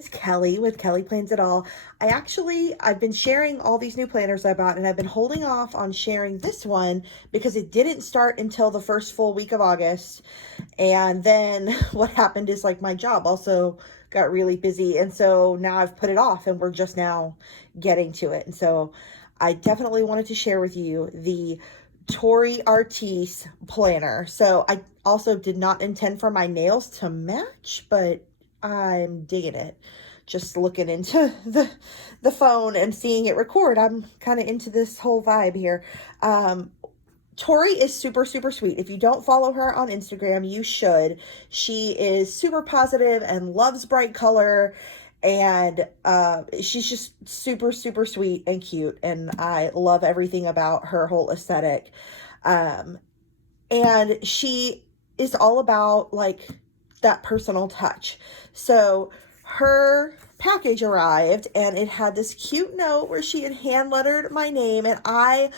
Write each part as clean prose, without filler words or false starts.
it's Kelly with Kelly Plans It All. I've been sharing all these new planners I bought, and I've been holding off on sharing this one because it didn't start until the first full week of August. And then what happened is like my job also got really busy, and so now I've put it off and we're just now getting to it. And so I definitely wanted to share with you the Tori Artis planner. So I also did not intend for my nails to match, but I'm digging it. Just looking into the phone and seeing it record. I'm kind of into this whole vibe here. Tori is super, super sweet. If you don't follow her on Instagram, you should. She is super positive and loves bright color. And she's just super, super sweet and cute. And I love everything about her whole aesthetic. And she is all about like that personal touch. So her package arrived and it had this cute note where she had hand lettered my name, and I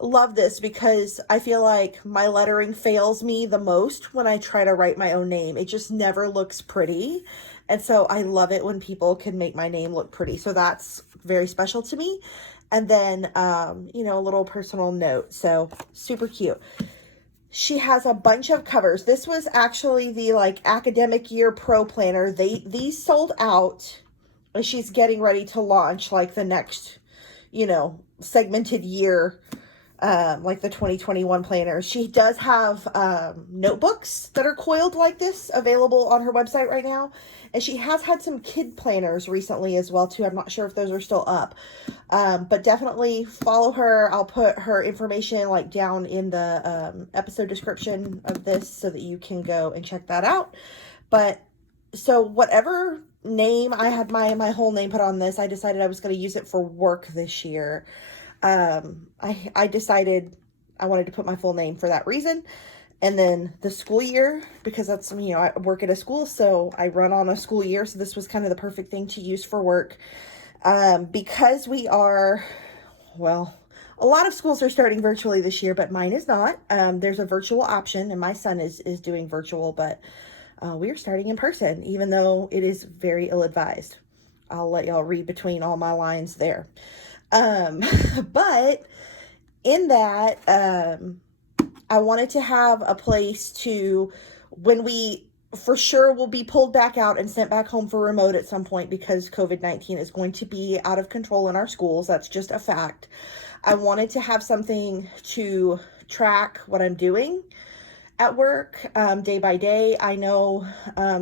love this because I feel like my lettering fails me the most when I try to write my own name. It just never looks pretty. And so I love it when people can make my name look pretty. So that's very special to me. And then, a little personal note. So super cute. She has a bunch of covers. This was actually the like academic year pro planner. These sold out, and she's getting ready to launch like the next, segmented year, like the 2021 planners. She does have notebooks that are coiled like this available on her website right now. And she has had some kid planners recently as well too. I'm not sure if those are still up. But definitely follow her. I'll put her information like down in the episode description of this so that you can go and check that out. But so whatever name I had my whole name put on this, I decided I was going to use it for work this year. I decided I wanted to put my full name for that reason. And then the school year, because that's, I work at a school, so I run on a school year. So this was kind of the perfect thing to use for work. Because we are, a lot of schools are starting virtually this year, but mine is not. There's a virtual option, and my son is doing virtual, but we are starting in person, even though it is very ill-advised. I'll let y'all read between all my lines there. But in that, I wanted to have a place to, when we for sure will be pulled back out and sent back home for remote at some point because COVID-19 is going to be out of control in our schools. That's just a fact. I wanted to have something to track what I'm doing at work, day by day. I know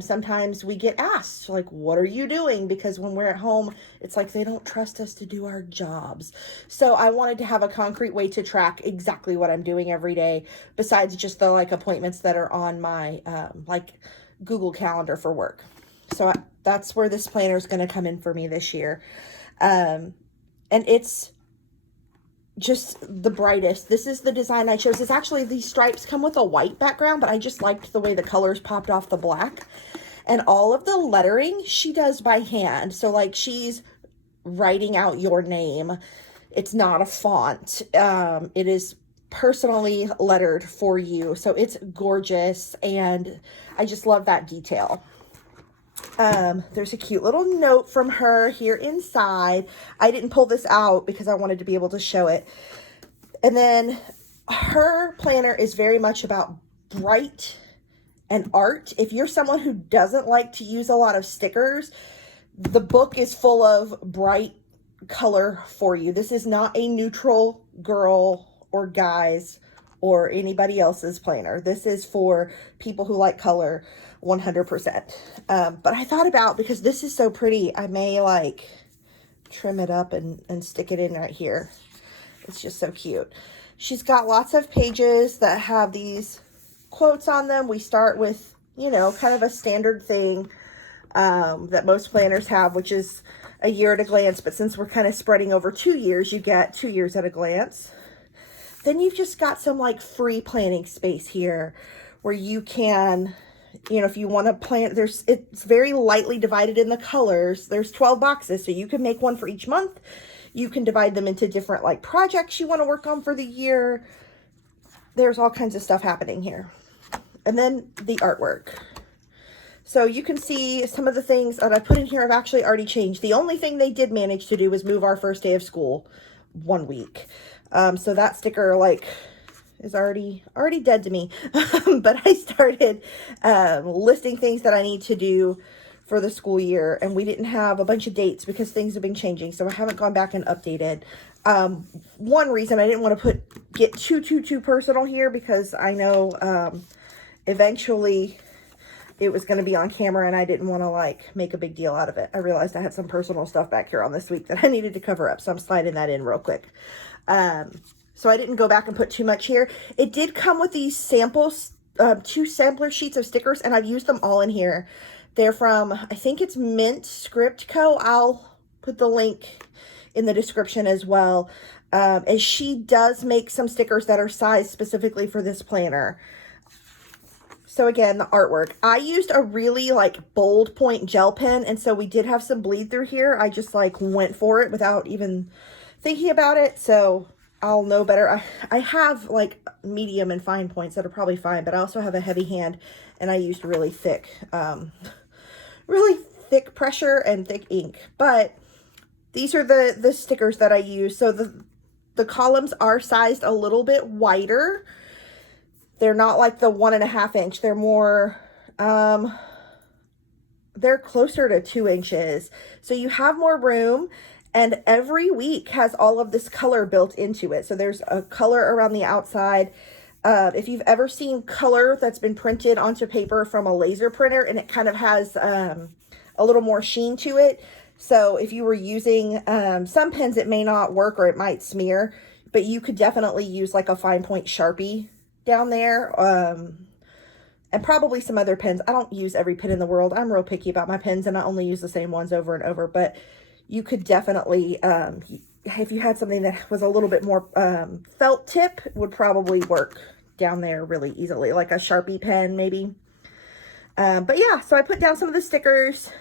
sometimes we get asked, like, what are you doing? Because when we're at home, it's like they don't trust us to do our jobs. So I wanted to have a concrete way to track exactly what I'm doing every day, besides just the like appointments that are on my Google Calendar for work. So that's where this planner is going to come in for me this year. And it's just the brightest. This is the design I chose. It's actually, these stripes come with a white background, but I just liked the way the colors popped off the black. And all of the lettering she does by hand. So like she's writing out your name. It's not a font. It is personally lettered for you. So it's gorgeous. And I just love that detail. There's a cute little note from her here inside. I didn't pull this out because I wanted to be able to show it. And then her planner is very much about bright and art. If you're someone who doesn't like to use a lot of stickers, the book is full of bright color for you. This is not a neutral girl or guys or anybody else's planner. This is for people who like color 100%. But I thought about, because this is so pretty, I may like trim it up and stick it in right here. It's just so cute. She's got lots of pages that have these quotes on them. We start with, kind of a standard thing that most planners have, which is a year at a glance. But since we're kind of spreading over 2 years, you get 2 years at a glance. Then you've just got some like free planning space here where you can, if you want to plan, it's very lightly divided in the colors. There's 12 boxes, so you can make one for each month. You can divide them into different like projects you want to work on for the year. There's all kinds of stuff happening here. And then the artwork. So you can see some of the things that I put in here have actually already changed. The only thing they did manage to do was move our first day of school 1 week. So that sticker like is already dead to me. But I started listing things that I need to do for the school year, and we didn't have a bunch of dates because things have been changing, so I haven't gone back and updated. One reason I didn't want to get too personal here, because I know eventually it was going to be on camera and I didn't want to like make a big deal out of it. I realized I had some personal stuff back here on this week that I needed to cover up, so I'm sliding that in real quick. So I didn't go back and put too much here. It did come with these samples, 2 sampler sheets of stickers, and I've used them all in here. They're from, I think it's Mint Script Co. I'll put the link in the description as well. And she does make some stickers that are sized specifically for this planner. So again, the artwork. I used a really like bold point gel pen, and so we did have some bleed through here. I just like went for it without even thinking about it, so I'll know better. I have like medium and fine points that are probably fine, but I also have a heavy hand, and I used really thick pressure and thick ink. But these are the stickers that I use. So the columns are sized a little bit wider. They're not like the 1.5 inch. They're more, they're closer to 2 inches. So you have more room, and every week has all of this color built into it. So there's a color around the outside. If you've ever seen color that's been printed onto paper from a laser printer, and it kind of has a little more sheen to it. So if you were using some pens, it may not work or it might smear, but you could definitely use like a fine point Sharpie down there, and probably some other pens. I don't use every pen in the world. I'm real picky about my pens, and I only use the same ones over and over, but you could definitely, if you had something that was a little bit more felt tip, would probably work down there really easily, like a Sharpie pen maybe. But yeah, so I put down some of the stickers.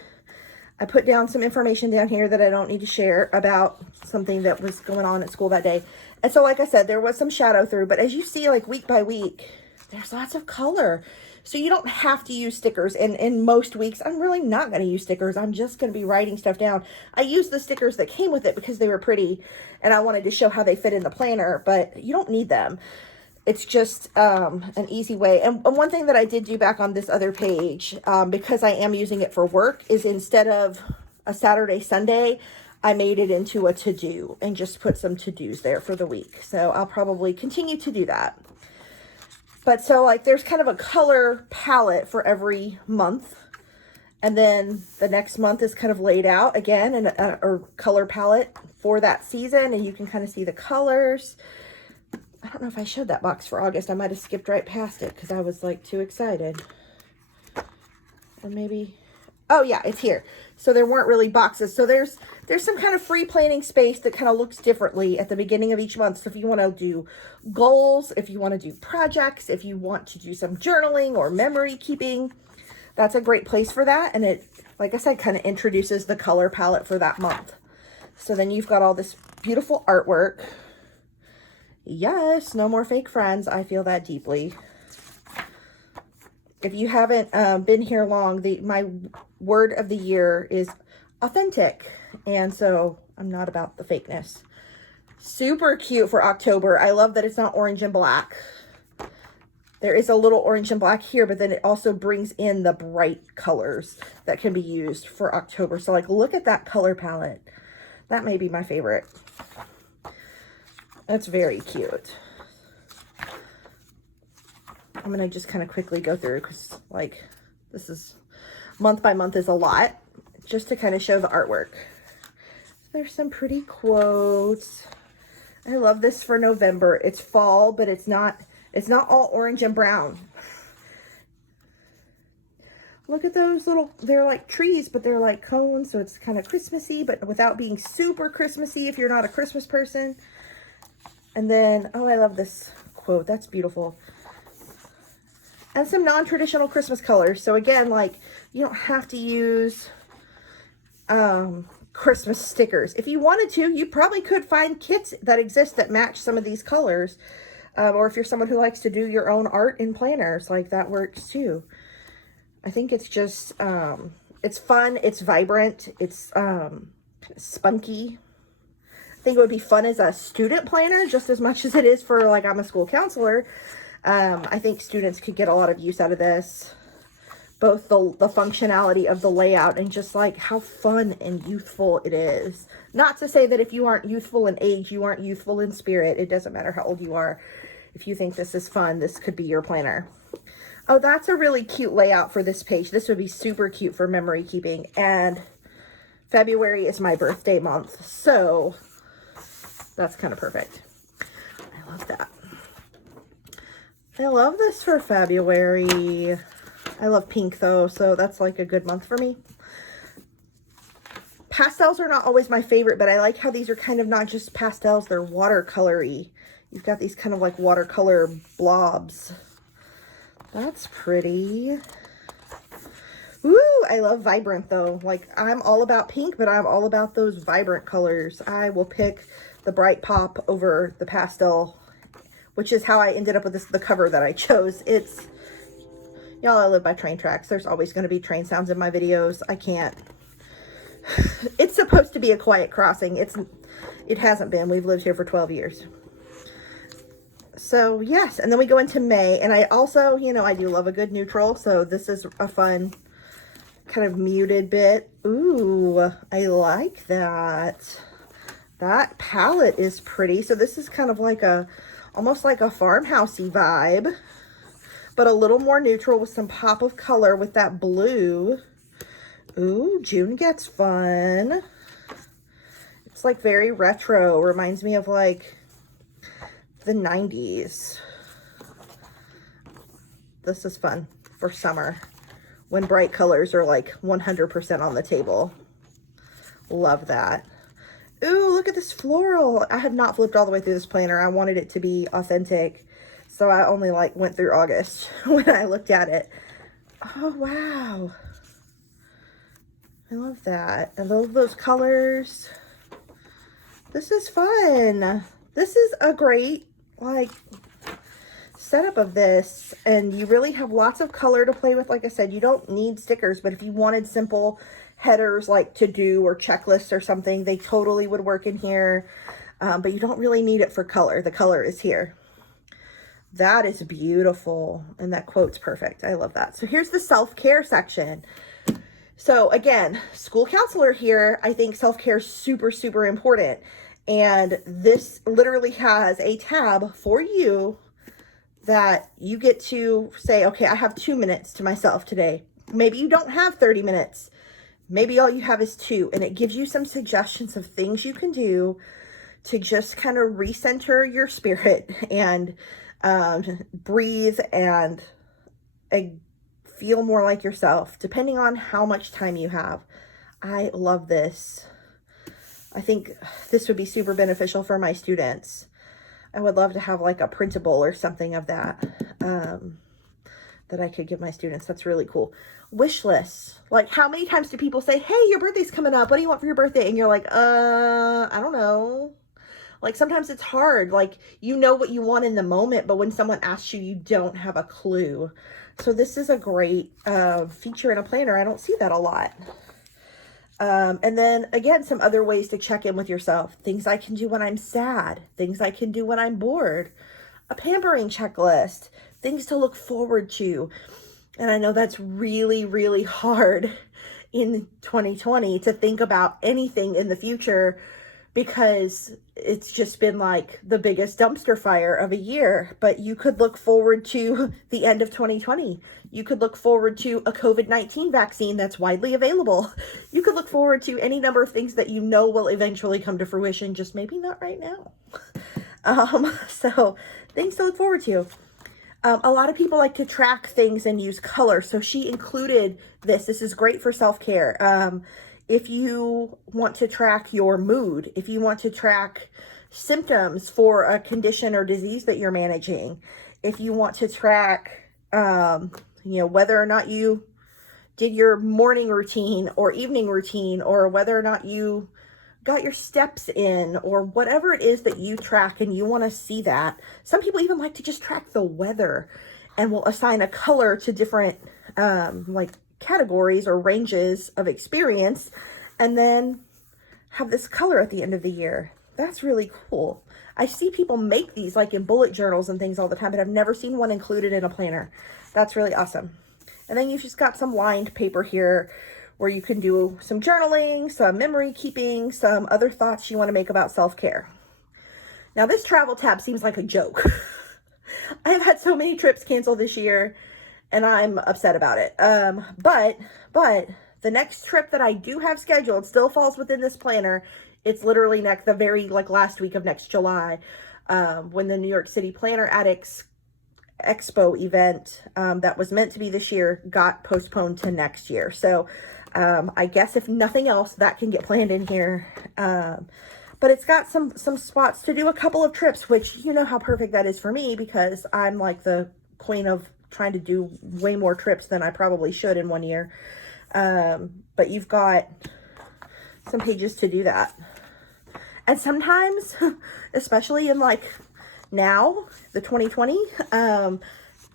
I put down some information down here that I don't need to share about something that was going on at school that day. And so, like I said, there was some shadow through, but as you see, like week by week, there's lots of color. So you don't have to use stickers. And in most weeks, I'm really not going to use stickers. I'm just going to be writing stuff down. I used the stickers that came with it because they were pretty, and I wanted to show how they fit in the planner, but you don't need them. It's just an easy way. And one thing that I did do back on this other page, because I am using it for work, is instead of a Saturday, Sunday, I made it into a to-do and just put some to-dos there for the week. So I'll probably continue to do that. But so like there's kind of a color palette for every month. And then the next month is kind of laid out again in a color palette for that season. And you can kind of see the colors. I don't know if I showed that box for August. I might have skipped right past it because I was like too excited. Or maybe, oh yeah, it's here. So there weren't really boxes. So there's some kind of free planning space that kind of looks differently at the beginning of each month. So if you want to do goals, if you want to do projects, if you want to do some journaling or memory keeping, that's a great place for that. And it, like I said, kind of introduces the color palette for that month. So then you've got all this beautiful artwork. Yes, no more fake friends. I feel that deeply. If you haven't been here long, my word of the year is authentic. And so I'm not about the fakeness. Super cute for October. I love that it's not orange and black. There is a little orange and black here, but then it also brings in the bright colors that can be used for October. So like, look at that color palette. That may be my favorite. That's very cute. I'm going to just kind of quickly go through because like this is month by month is a lot, just to kind of show the artwork. There's some pretty quotes. I love this for November. It's fall, but it's not all orange and brown. Look at those little, they're like trees, but they're like cones. So it's kind of Christmassy, but without being super Christmassy if you're not a Christmas person. And then, oh, I love this quote. That's beautiful. And some non-traditional Christmas colors. So again, like you don't have to use Christmas stickers. If you wanted to, you probably could find kits that exist that match some of these colors. Or if you're someone who likes to do your own art in planners, like that works too. I think it's just, it's fun, it's vibrant, it's spunky. I think it would be fun as a student planner just as much as it is for, like, I'm a school counselor. I think students could get a lot of use out of this. Both the functionality of the layout and just like how fun and youthful it is. Not to say that if you aren't youthful in age, you aren't youthful in spirit. It doesn't matter how old you are. If you think this is fun, this could be your planner. Oh, that's a really cute layout for this page. This would be super cute for memory keeping. And February is my birthday month, so that's kind of perfect. I love that. I love this for February. I love pink though, so that's like a good month for me. Pastels are not always my favorite, but I like how these are kind of not just pastels, they're watercolory. You've got these kind of like watercolor blobs. That's pretty. Woo, I love vibrant though. Like, I'm all about pink, but I'm all about those vibrant colors. I will pick the bright pop over the pastel, which is how I ended up with this, the cover that I chose. It's, y'all, I live by train tracks. There's always going to be train sounds in my videos. I can't. It's supposed to be a quiet crossing. It hasn't been. We've lived here for 12 years. So, yes. And then we go into May. And I also, you know, I do love a good neutral. So this is a fun kind of muted bit. Ooh, I like that. That palette is pretty. So this is kind of like a, almost like a farmhousey vibe, but a little more neutral with some pop of color with that blue. Ooh, June gets fun. It's like very retro. Reminds me of like the 90s. This is fun for summer when bright colors are like 100% on the table. Love that. Ooh, look at this floral. I have not flipped all the way through this planner. I wanted it to be authentic. So I only like went through August when I looked at it. Oh, wow. I love that. I love those colors. This is fun. This is a great, like, setup of this. And you really have lots of color to play with. Like I said, you don't need stickers, but if you wanted simple headers like to do or checklists or something, they totally would work in here. But you don't really need it for color. The color is here. That is beautiful. And that quote's perfect. I love that. So here's the self-care section. So again, school counselor here, I think self-care is super, super important. And this literally has a tab for you that you get to say, okay, I have 2 minutes to myself today. Maybe you don't have 30 minutes. Maybe all you have is 2. And it gives you some suggestions of things you can do to just kind of recenter your spirit and breathe and feel more like yourself, depending on how much time you have. I love this. I think this would be super beneficial for my students. I would love to have like a printable or something of that, that I could give my students. That's really cool. Wish lists. Like, how many times do people say, hey, your birthday's coming up. What do you want for your birthday? And you're like, I don't know. Like, sometimes it's hard. Like, you know what you want in the moment, but when someone asks you, you don't have a clue. So this is a great feature in a planner. I don't see that a lot. And then again, some other ways to check in with yourself. Things I can do when I'm sad. Things I can do when I'm bored. A pampering checklist. Things to look forward to. And I know that's really, really hard in 2020 to think about anything in the future, because it's just been like the biggest dumpster fire of a year. But you could look forward to the end of 2020. You could look forward to a COVID-19 vaccine that's widely available. You could look forward to any number of things that you know will eventually come to fruition, just maybe not right now. So things to look forward to. A lot of people like to track things and use color. So she included this. This is great for self-care. If you want to track your mood, if you want to track symptoms for a condition or disease that you're managing, if you want to track, whether or not you did your morning routine or evening routine, or whether or not you got your steps in, or whatever it is that you track and you want to see that. Some people even like to just track the weather and will assign a color to different like categories or ranges of experience, and then have this color at the end of the year. That's really cool. I see people make these like in bullet journals and things all the time, but I've never seen one included in a planner. That's really awesome. And then you've just got some lined paper here where you can do some journaling, some memory keeping, some other thoughts you want to make about self-care. Now this travel tab seems like a joke. I've had so many trips canceled this year and I'm upset about it. But the next trip that I do have scheduled still falls within this planner. It's literally the very last week of next July, when the New York City Planner Addicts Expo event that was meant to be this year got postponed to next year. So I guess if nothing else, that can get planned in here. But it's got some spots to do a couple of trips, which you know how perfect that is for me, because I'm like the queen of trying to do way more trips than I probably should in one year. But you've got some pages to do that. And sometimes, especially in like now, the 2020,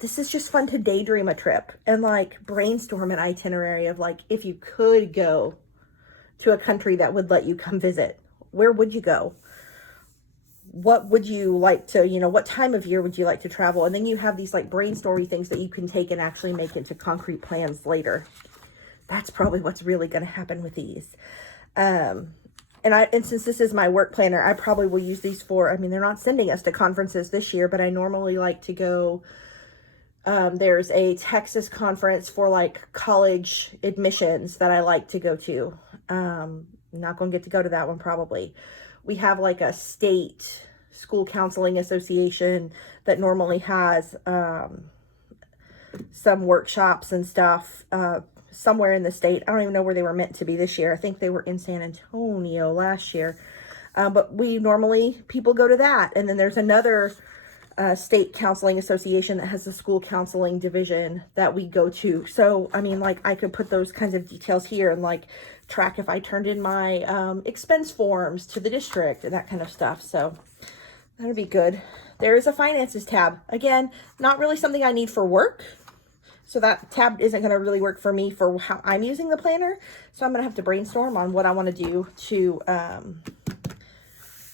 this is just fun to daydream a trip and like brainstorm an itinerary of like, if you could go to a country that would let you come visit, where would you go? What would you like to, what time of year would you like to travel? And then you have these like brainstormy things that you can take and actually make into concrete plans later. That's probably what's really going to happen with these. And since this is my work planner, I probably will use these for, they're not sending us to conferences this year, but I normally like to go. There's a Texas conference for like college admissions that I like to go to. I'm not going to get to go to that one probably. We have like a state school counseling association that normally has some workshops and stuff somewhere in the state. I don't even know where they were meant to be this year. I think they were in San Antonio last year. But people go to that. And then there's another state counseling association that has a school counseling division that we go to. So, I could put those kinds of details here and like track if I turned in my expense forms to the district and that kind of stuff. So that would be good. There is a finances tab. Again, not really something I need for work. So that tab isn't going to really work for me for how I'm using the planner. So I'm going to have to brainstorm on what I want to do to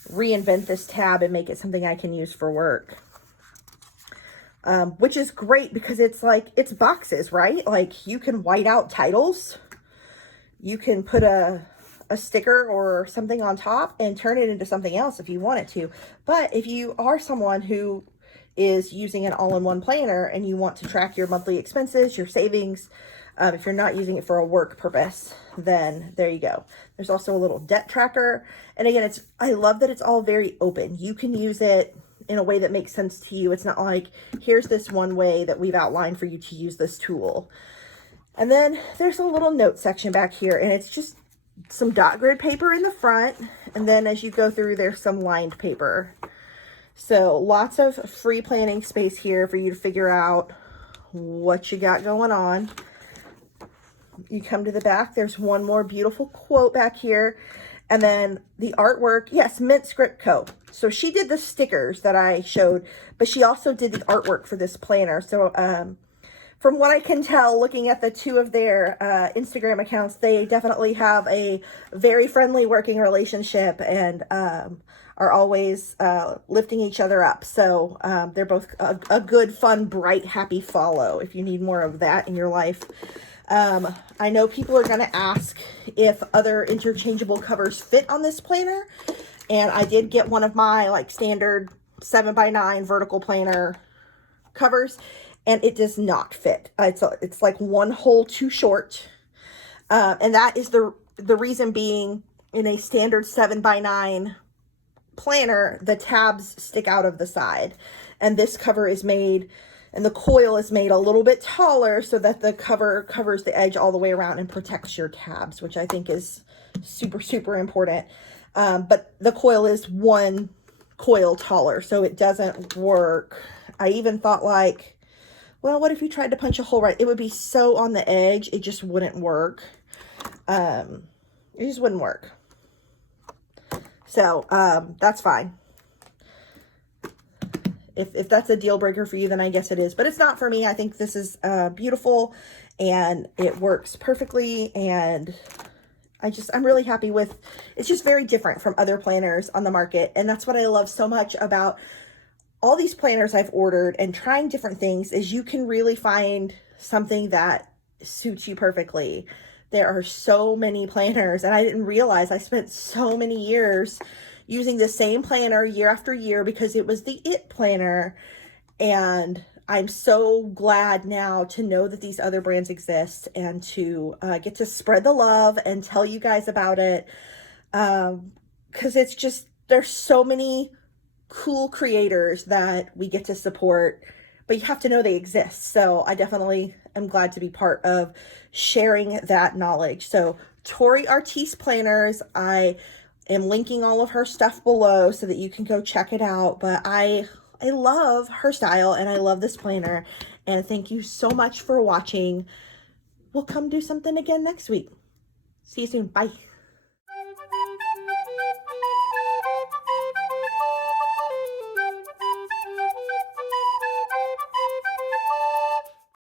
reinvent this tab and make it something I can use for work. Which is great because it's boxes, right? Like you can white out titles. You can put a sticker or something on top and turn it into something else if you want it to. But if you are someone who is using an all-in-one planner and you want to track your monthly expenses, your savings, if you're not using it for a work purpose, then there you go. There's also a little debt tracker. And again, I love that it's all very open. You can use it in a way that makes sense to you. It's not like, here's this one way that we've outlined for you to use this tool. And then there's a little note section back here, and it's just some dot grid paper in the front. And then as you go through, there's some lined paper. So lots of free planning space here for you to figure out what you got going on. You come to the back, there's one more beautiful quote back here. And then the artwork, yes, Mint Script Co. So she did the stickers that I showed, but she also did the artwork for this planner. So from what I can tell, looking at the two of their Instagram accounts, they definitely have a very friendly working relationship and are always lifting each other up. So they're both a good, fun, bright, happy follow if you need more of that in your life. I know people are going to ask if other interchangeable covers fit on this planner. And I did get one of my like standard 7x9 vertical planner covers, and it does not fit. It's like one hole too short. And that is the reason being, in a standard 7x9 planner, the tabs stick out of the side. And this cover is made, and the coil is made a little bit taller so that the cover covers the edge all the way around and protects your tabs, which I think is super, super important. But the coil is one coil taller, so it doesn't work. I even thought like, well, what if you tried to punch a hole right? It would be so on the edge, it just wouldn't work. It just wouldn't work. So that's fine. If that's a deal breaker for you, then I guess it is. But it's not for me. I think this is beautiful and it works perfectly. And I'm really happy with, it's just very different from other planners on the market. And that's what I love so much about all these planners I've ordered and trying different things, is you can really find something that suits you perfectly. There are so many planners, and I didn't realize I spent so many years using the same planner year after year because it was the it planner. And I'm so glad now to know that these other brands exist and to get to spread the love and tell you guys about it. Because it's just, there's so many cool creators that we get to support, but you have to know they exist. So I definitely am glad to be part of sharing that knowledge. So Tori Artis Planners, I am linking all of her stuff below so that you can go check it out. But I love her style and I love this planner. And thank you so much for watching. We'll come do something again next week. See you soon. Bye.